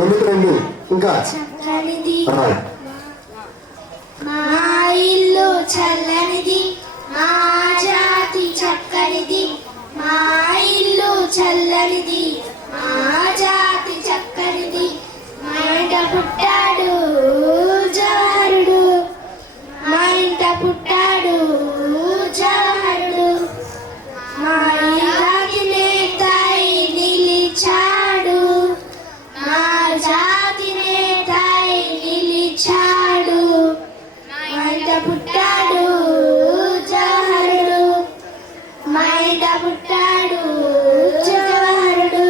92 ఇంకా మా ఇల్లు చల్లనిది, మా జాతి చక్కనిది. మా ఇల్లు చల్లనిది, మా జాతి చక్కనిది. మా ఇంట పుట్టాడు జవహరుడు, మా ఇంట పుట్టాడు జవహరుడు. మా జాతి నేతై నిలిచాడు, మా జాతి నేతై నిలిచాడు. మా ఇంట పుట్టాడు జవహరుడు, మా ఇంట పుట్టాడు జవహరుడు.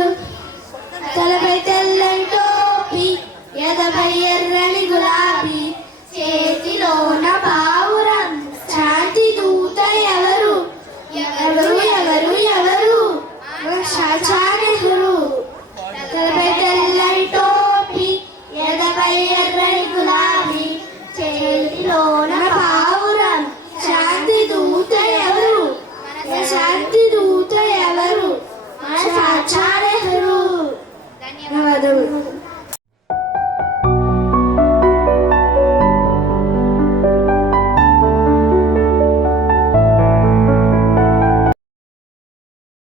తలపై తెల్లని టోపీ, ఎదపై ఎర్రని గులాబీ, చేతిలోన పావురం, శాంతి దూత ఎవరు? ఎవరు ఎవరు ఎవరు? చాచా నెహ్రూ. తలపై తెల్లని టోపీ, ఎదపై ఎర్రని గులాబీ, చేతిలోన పావురం, శాంతి దూత ఎవరు? శాంతి దూత ఎవరు? చాచా నెహ్రూ. ధన్యవాదములు.